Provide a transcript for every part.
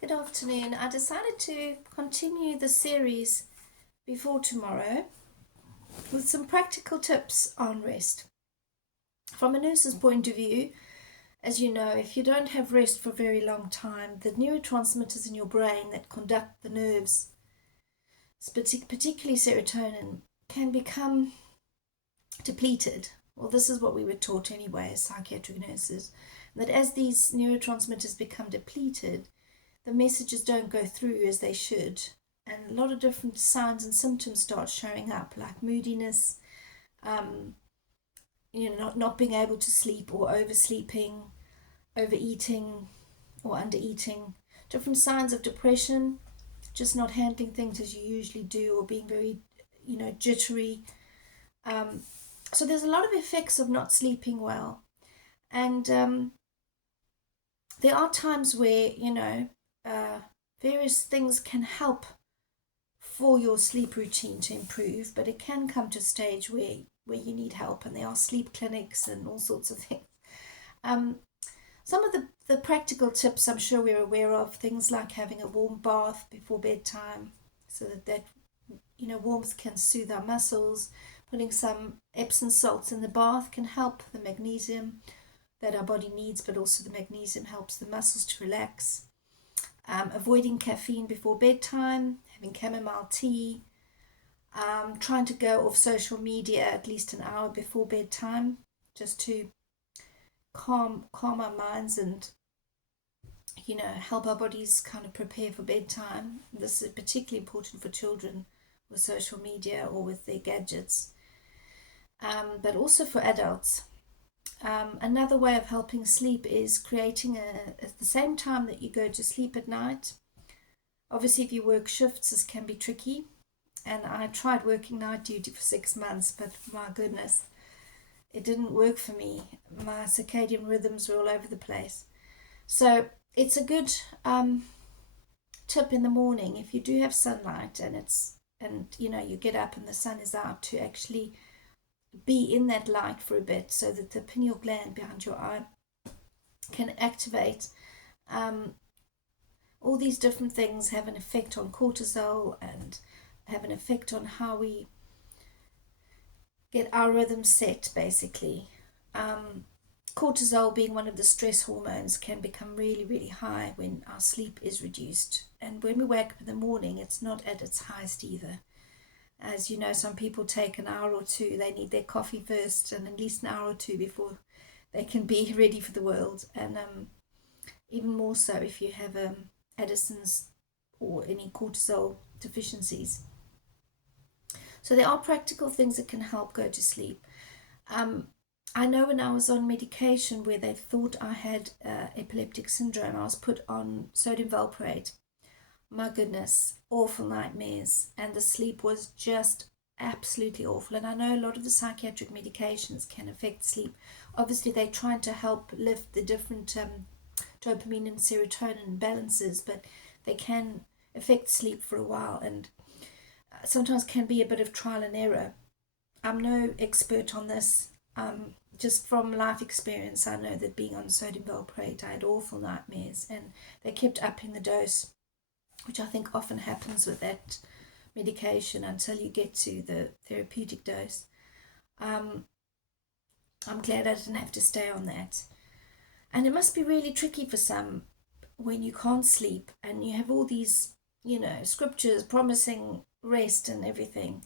Good afternoon. I decided to continue the series before tomorrow with some practical tips on rest. From a nurse's point of view, as you know, if you don't have rest for a very long time, the neurotransmitters in your brain that conduct the nerves, particularly serotonin, can become depleted. Well, this is what we were taught anyway as psychiatric nurses, that as these neurotransmitters become depleted, the messages don't go through as they should, and a lot of different signs and symptoms start showing up, like moodiness, um, not being able to sleep or oversleeping, overeating or undereating, different signs of depression, just not handling things as you usually do, or being very, jittery. Um, so there's a lot of effects of not sleeping well, and there are times where uh, various things can help for your sleep routine to improve, but it can come to a stage where you need help, and there are sleep clinics and all sorts of things. Um, some of the practical tips I'm sure we're aware of, things like having a warm bath before bedtime, so that warmth can soothe our muscles. Putting some Epsom salts in the bath can help the magnesium that our body needs, but also the magnesium helps the muscles to relax. Avoiding caffeine before bedtime, having chamomile tea, trying to go off social media at least an hour before bedtime, just to calm our minds and help our bodies kind of prepare for bedtime. This is particularly important for children with social media or with their gadgets, but also for adults. Another way of helping sleep is creating at the same time that you go to sleep at night. Obviously, if you work shifts, this can be tricky. And I tried working night duty for 6 months, but my goodness, it didn't work for me. My circadian rhythms were all over the place. So it's a good tip in the morning, if you do have sunlight and you get up and the sun is out, to actually be in that light for a bit, so that the pineal gland behind your eye can activate. All these different things have an effect on cortisol and have an effect on how we get our rhythm set, basically. Cortisol, being one of the stress hormones, can become really, really high when our sleep is reduced. And when we wake up in the morning, it's not at its highest either. As you know, some people take an hour or two, they need their coffee first, and at least an hour or two before they can be ready for the world. And even more so if you have Addison's or any cortisol deficiencies. So there are practical things that can help go to sleep. I know when I was on medication where they thought I had epileptic syndrome, I was put on sodium valproate. My goodness, awful nightmares, and the sleep was just absolutely awful. And I know a lot of the psychiatric medications can affect sleep. Obviously, they're trying to help lift the different dopamine and serotonin balances, but they can affect sleep for a while, and sometimes can be a bit of trial and error. I'm no expert on this. Just from life experience, I know that being on sodium valproate, I had awful nightmares, and they kept upping the dose, which I think often happens with that medication until you get to the therapeutic dose. I'm glad I didn't have to stay on that. And it must be really tricky for some when you can't sleep and you have all these, scriptures promising rest and everything.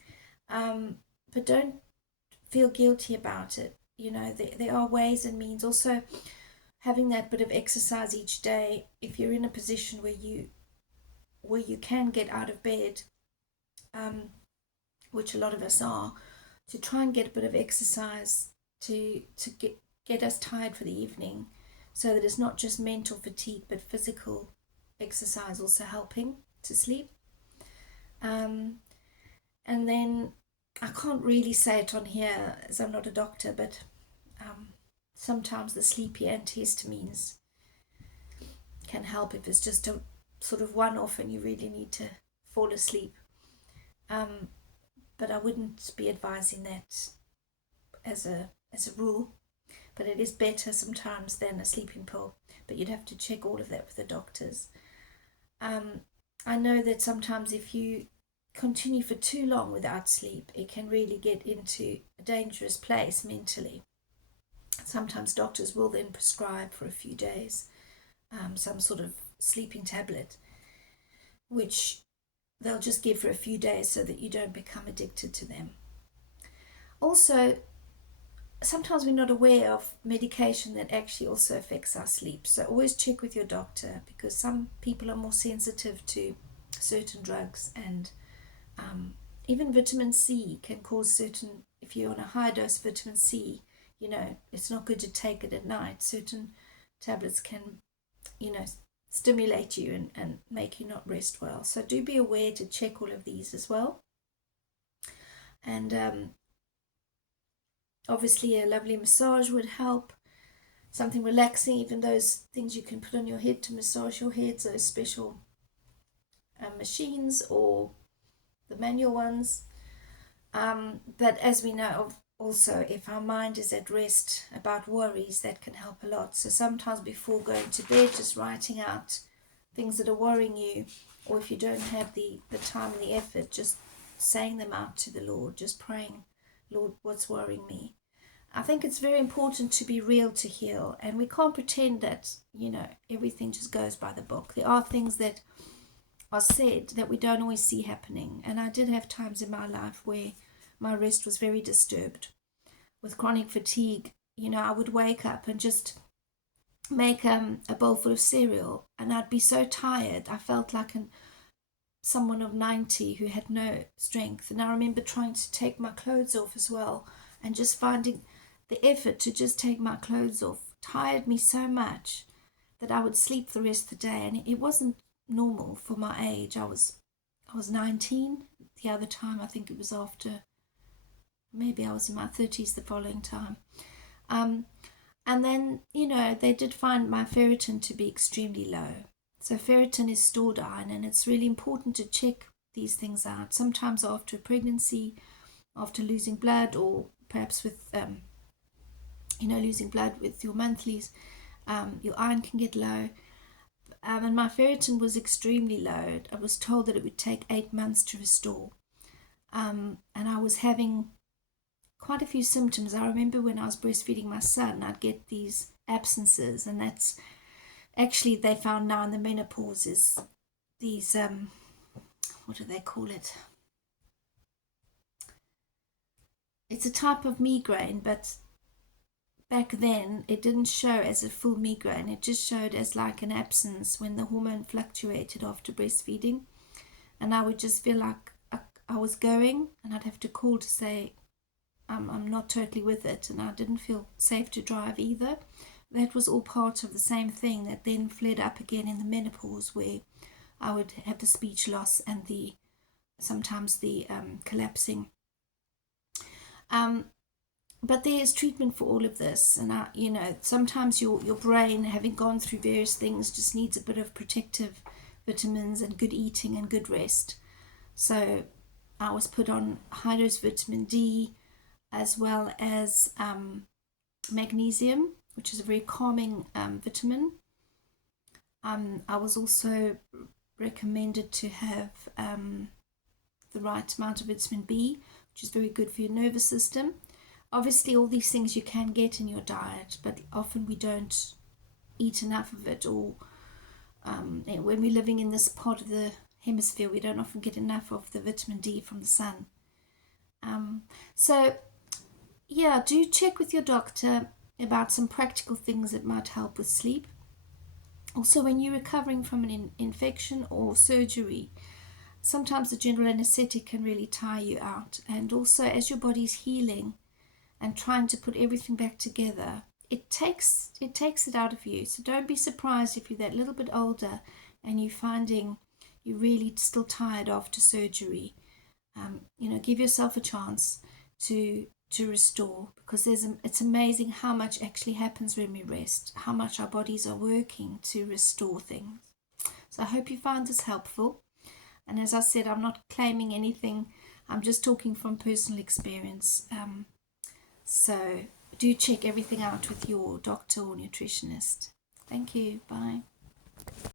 But don't feel guilty about it. There are ways and means. Also, having that bit of exercise each day, if you're in a position where you can get out of bed, which a lot of us are, to try and get a bit of exercise to get us tired for the evening, so that it's not just mental fatigue but physical exercise also helping to sleep. And then I can't really say it on here as I'm not a doctor, but sometimes the sleepy antihistamines can help if it's just a sort of one-off and you really need to fall asleep. But I wouldn't be advising that as a rule. But it is better sometimes than a sleeping pill. But you'd have to check all of that with the doctors. I know that sometimes if you continue for too long without sleep, it can really get into a dangerous place mentally. Sometimes doctors will then prescribe for a few days some sort of sleeping tablet, which they'll just give for a few days so that you don't become addicted to them. Also, sometimes we're not aware of medication that actually also affects our sleep. So always check with your doctor, because some people are more sensitive to certain drugs, and even vitamin C can cause certain, if you're on a high dose vitamin C, it's not good to take it at night. Certain tablets can, stimulate you and make you not rest well. So do be aware to check all of these as well. And obviously a lovely massage would help. Something relaxing, even those things you can put on your head to massage your head, those special machines or the manual ones. But as we know, also, if our mind is at rest about worries, that can help a lot. So sometimes before going to bed, just writing out things that are worrying you, or if you don't have the time and the effort, just saying them out to the Lord, just praying, Lord, what's worrying me? I think it's very important to be real to heal, and we can't pretend that, everything just goes by the book. There are things that are said that we don't always see happening. And I did have times in my life where my rest was very disturbed. With chronic fatigue, I would wake up and just make a bowl full of cereal, and I'd be so tired. I felt like someone of 90 who had no strength. And I remember trying to take my clothes off as well, and just finding the effort to just take my clothes off tired me so much that I would sleep the rest of the day. And it wasn't normal for my age. I was 19 the other time. I think it was after, maybe I was in my 30s the following time. And then, they did find my ferritin to be extremely low. So ferritin is stored iron, and it's really important to check these things out. Sometimes after a pregnancy, after losing blood, or perhaps with, losing blood with your monthlies, your iron can get low. And my ferritin was extremely low. I was told that it would take 8 months to restore. And I was having quite a few symptoms. I remember when I was breastfeeding my son, I'd get these absences, and that's actually, they found now in the menopause, is these, what do they call it? It's a type of migraine, but back then it didn't show as a full migraine. It just showed as like an absence when the hormone fluctuated after breastfeeding. And I would just feel like I was going, and I'd have to call to say I'm not totally with it, and I didn't feel safe to drive either. That was all part of the same thing that then flared up again in the menopause, where I would have the speech loss and sometimes the collapsing. But there is treatment for all of this, and sometimes your brain, having gone through various things, just needs a bit of protective vitamins and good eating and good rest. So I was put on high dose vitamin D, as well as magnesium, which is a very calming vitamin. I was also recommended to have the right amount of vitamin B, which is very good for your nervous system. Obviously, all these things you can get in your diet, but often we don't eat enough of it, or when we're living in this part of the hemisphere, we don't often get enough of the vitamin D from the sun. So yeah, do check with your doctor about some practical things that might help with sleep. Also, when you're recovering from an infection or surgery, sometimes the general anesthetic can really tire you out. And also, as your body's healing and trying to put everything back together, it takes it out of you. So don't be surprised if you're that little bit older and you're finding you're really still tired after surgery. Give yourself a chance to restore, because it's amazing how much actually happens when we rest, how much our bodies are working to restore things. So I hope you find this helpful. And as I said, I'm not claiming anything. I'm just talking from personal experience. So do check everything out with your doctor or nutritionist. Thank you. Bye.